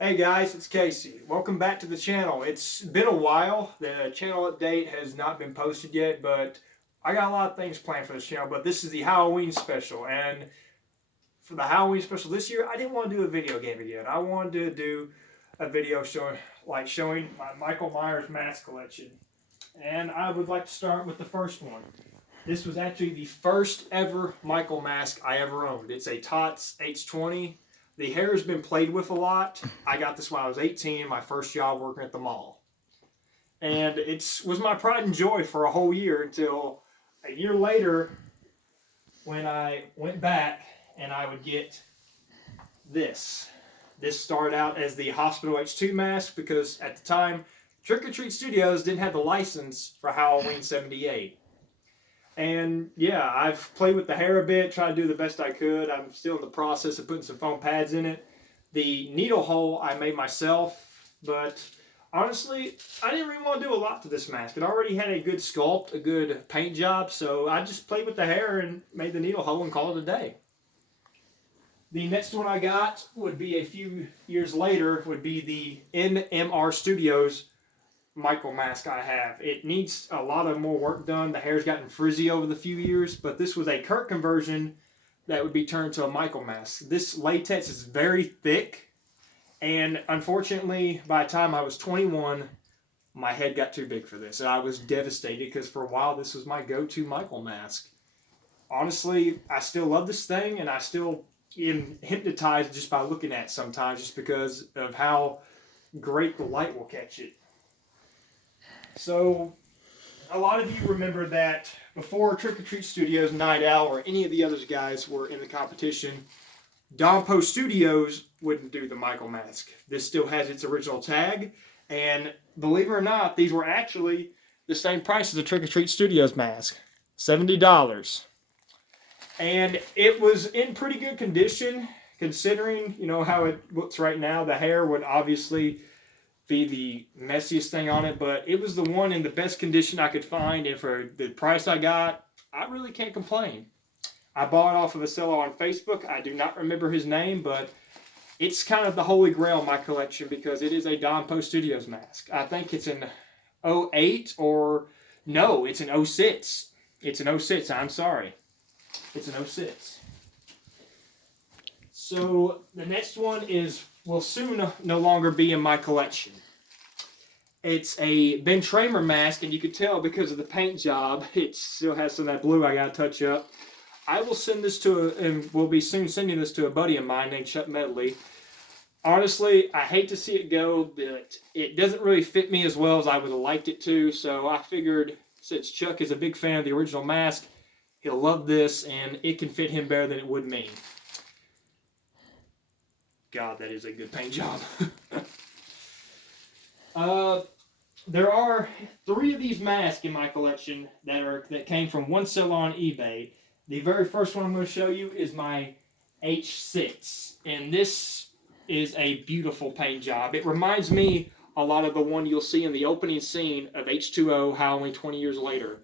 Hey guys, it's Casey. Welcome back to the channel. It's been a while. The channel update has not been posted yet, but I got a lot of things planned for this channel. But this is the Halloween special, and for the Halloween special this year, I didn't want to do a video game again. I wanted to do a video showing my Michael Myers mask collection, and I would like to start with the first one. This was actually the first ever Michael mask I ever owned. It's a TOTS H20. The hair has been played with a lot. I got this when I was 18, my first job working at the mall. And it was my pride and joy for a whole year until a year later when I went back and I would get this. This started out as the Hospital H2 mask because at the time, Trick or Treat Studios didn't have the license for Halloween 78. And yeah, I've played with the hair a bit, tried to do the best I could. I'm still in the process of putting some foam pads in it. The needle hole I made myself, but honestly, I didn't really want to do a lot to this mask. It already had a good sculpt, a good paint job, so I just played with the hair and made the needle hole and called it a day. The next one I got would be a few years later, would be the NMR Studios Michael mask I have. It needs a lot of more work done. The hair's gotten frizzy over the few years, but this was a Kurt conversion that would be turned to a Michael mask. This latex is very thick, and unfortunately, by the time I was 21, my head got too big for this, and I was devastated because for a while this was my go-to Michael mask. Honestly, I still love this thing, and I still am hypnotized just by looking at it sometimes, just because of how great the light will catch it. So, a lot of you remember that before Trick or Treat Studios, Night Owl, or any of the other guys were in the competition, Dompo Studios wouldn't do the Michael mask. This still has its original tag, and believe it or not, these were actually the same price as the Trick or Treat Studios mask, $70. And it was in pretty good condition, considering how it looks right now. The hair would obviously be the messiest thing on it, but it was the one in the best condition I could find, and for the price I got, I really can't complain. I bought it off of a seller on Facebook. I do not remember his name, but it's kind of the holy grail in my collection because it is a Dompo Studios mask. I think it's an '08 or no, it's an '06. It's an '06, I'm sorry. It's an '06. So the next one will soon no longer be in my collection. It's a Ben Tramer mask, and you can tell because of the paint job, it still has some of that blue I gotta touch up. I will send this and we'll be soon sending this to a buddy of mine named Chuck Medley. Honestly, I hate to see it go, but it doesn't really fit me as well as I would have liked it to, so I figured since Chuck is a big fan of the original mask, he'll love this, and it can fit him better than it would me. God, that is a good paint job. There are 3 of these masks in my collection that came from one seller on eBay. The very first one I'm going to show you is my H6, and this is a beautiful paint job. It reminds me a lot of the one you'll see in the opening scene of H2O Howling 20 years later.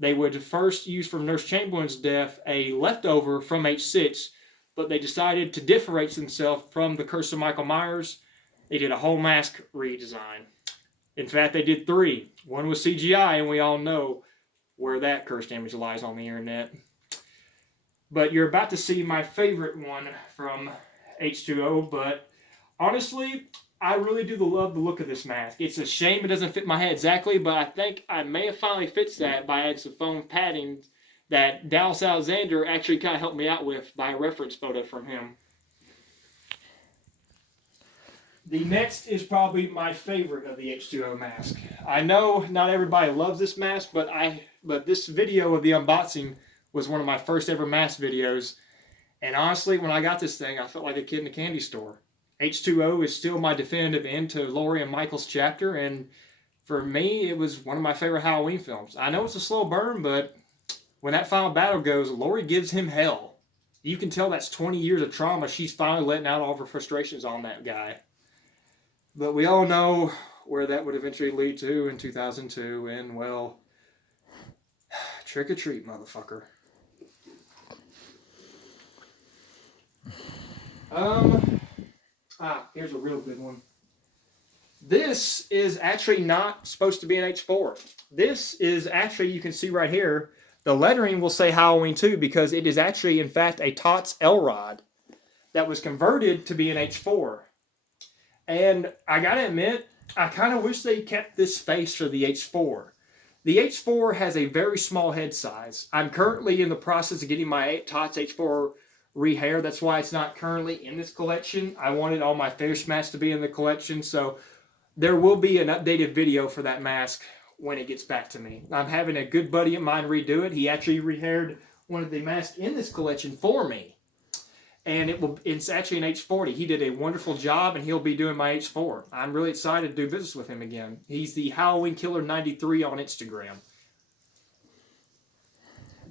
They would first use from Nurse Chamberlain's death a leftover from H6, but they decided to differentiate themselves from the Curse of Michael Myers. They did a whole mask redesign. In fact, they did 3. One was CGI, and we all know where that curse image lies on the internet. But you're about to see my favorite one from H2O, but honestly, I really do love the look of this mask. It's a shame it doesn't fit my head exactly, but I think I may have finally fixed that by adding some foam padding that Dallas Alexander actually kind of helped me out with by a reference photo from him. The next is probably my favorite of the H2O mask. I know not everybody loves this mask, but this video of the unboxing was one of my first ever mask videos. And honestly, when I got this thing, I felt like a kid in a candy store. H2O is still my definitive end to Laurie and Michael's chapter, and for me, it was one of my favorite Halloween films. I know it's a slow burn, but when that final battle goes, Laurie gives him hell. You can tell that's 20 years of trauma. She's finally letting out all of her frustrations on that guy. But we all know where that would eventually lead to in 2002, and well, trick or treat, motherfucker. Here's a real good one. This is actually not supposed to be an H4. This is actually, you can see right here, the lettering will say Halloween 2 because it is actually, in fact, a Tots L-Rod that was converted to be an H4. And I gotta admit, I kind of wish they kept this face for the H4. The H4 has a very small head size. I'm currently in the process of getting my Tots H4 rehair. That's why it's not currently in this collection. I wanted all my fish masks to be in the collection, so there will be an updated video for that mask when it gets back to me. I'm having a good buddy of mine redo it. He actually rehaired one of the masks in this collection for me. And it's actually an H40. He did a wonderful job, and he'll be doing my H4. I'm really excited to do business with him again. He's the Halloween Killer 93 on Instagram.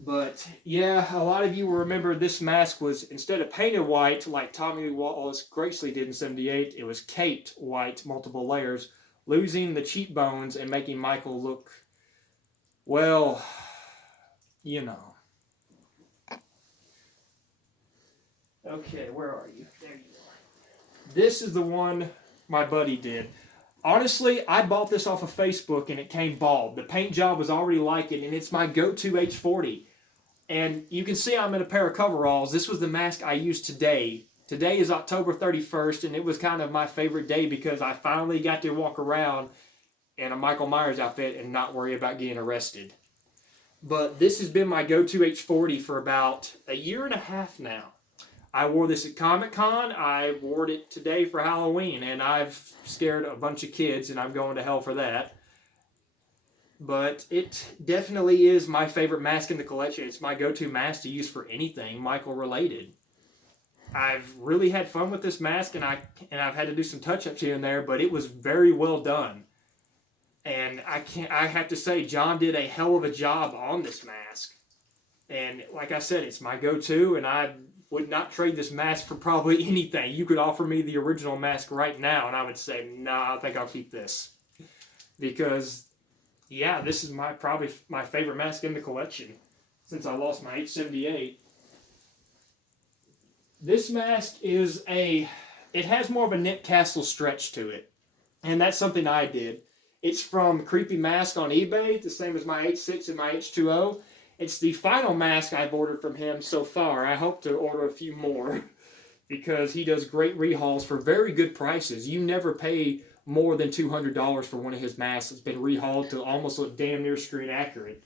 But yeah, a lot of you will remember this mask was, instead of painted white like Tommy Wallace Gracely did in '78, it was caped white, multiple layers, losing the cheekbones and making Michael look, well, you know. Okay, where are you? There you are. This is the one my buddy did. Honestly, I bought this off of Facebook and it came bald. The paint job was already like it, and it's my go-to H40. And you can see I'm in a pair of coveralls. This was the mask I used today. Today is October 31st, and it was kind of my favorite day because I finally got to walk around in a Michael Myers outfit and not worry about getting arrested. But this has been my go-to H40 for about a year and a half now. I wore this at Comic-Con. I wore it today for Halloween, and I've scared a bunch of kids, and I'm going to hell for that. But it definitely is my favorite mask in the collection. It's my go-to mask to use for anything Michael related. I've really had fun with this mask, and I've had to do some touch-ups here and there, but it was very well done. And I have to say, John did a hell of a job on this mask. And like I said, it's my go-to, and I would not trade this mask for probably anything. You could offer me the original mask right now, and I would say, nah, I think I'll keep this. Because, yeah, this is probably my favorite mask in the collection since I lost my H78. This mask it has more of a Nick Castle stretch to it. And that's something I did. It's from Creepy Mask on eBay, the same as my H6 and my H2O. It's the final mask I've ordered from him so far. I hope to order a few more because he does great rehauls for very good prices. You never pay more than $200 for one of his masks that's been rehauled to almost look damn near screen accurate.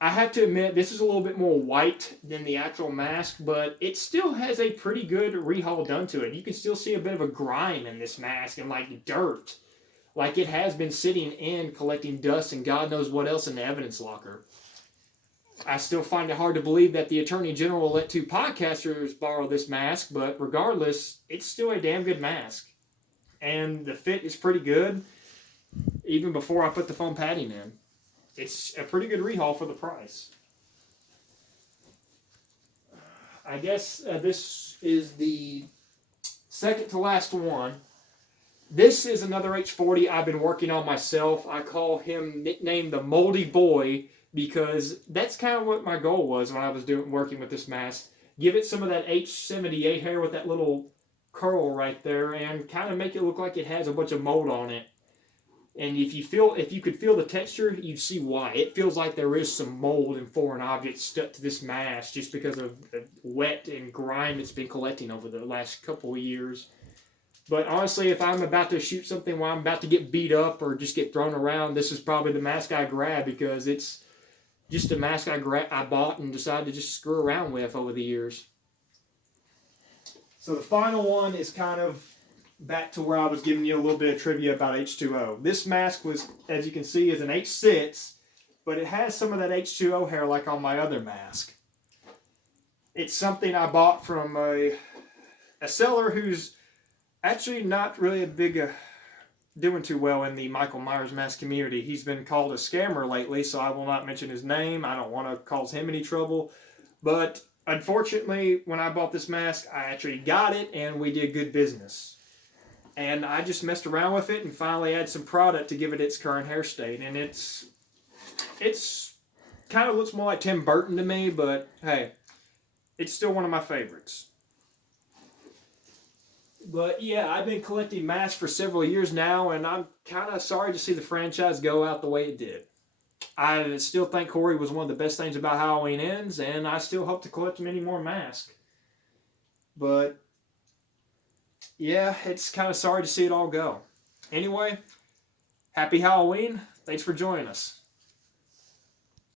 I have to admit, this is a little bit more white than the actual mask, but it still has a pretty good rehaul done to it. You can still see a bit of a grime in this mask and like dirt. Like it has been sitting in collecting dust and God knows what else in the evidence locker. I still find it hard to believe that the Attorney General let two podcasters borrow this mask, but regardless, it's still a damn good mask. And the fit is pretty good, even before I put the foam padding in. It's a pretty good rehaul for the price. I guess this is the second to last one. This is another H40 I've been working on myself. I call him, nicknamed the Moldy Boy, because that's kind of what my goal was when I was working with this mask. Give it some of that H78 hair with that little curl right there and kind of make it look like it has a bunch of mold on it. And if you could feel the texture, you'd see why. It feels like there is some mold and foreign objects stuck to this mask just because of the wet and grime it's been collecting over the last couple of years. But honestly, if I'm about to shoot something while I'm about to get beat up or just get thrown around, this is probably the mask I grab because it's just a mask I bought and decided to just screw around with over the years. So the final one is kind of back to where I was giving you a little bit of trivia about H2O. This mask was, as you can see, is an H6, but it has some of that H2O hair like on my other mask. It's something I bought from a seller who's actually not really a big doing too well in the Michael Myers mask community. He's been called a scammer lately, so I will not mention his name. I don't want to cause him any trouble. But unfortunately, when I bought this mask, I actually got it, and we did good business. And I just messed around with it and finally added some product to give it its current hair state. And it's kind of looks more like Tim Burton to me, but hey, it's still one of my favorites. But yeah, I've been collecting masks for several years now, and I'm kind of sorry to see the franchise go out the way it did. I still think Corey was one of the best things about Halloween Ends, and I still hope to collect many more masks. But yeah, it's kind of sorry to see it all go. Anyway, happy Halloween. Thanks for joining us.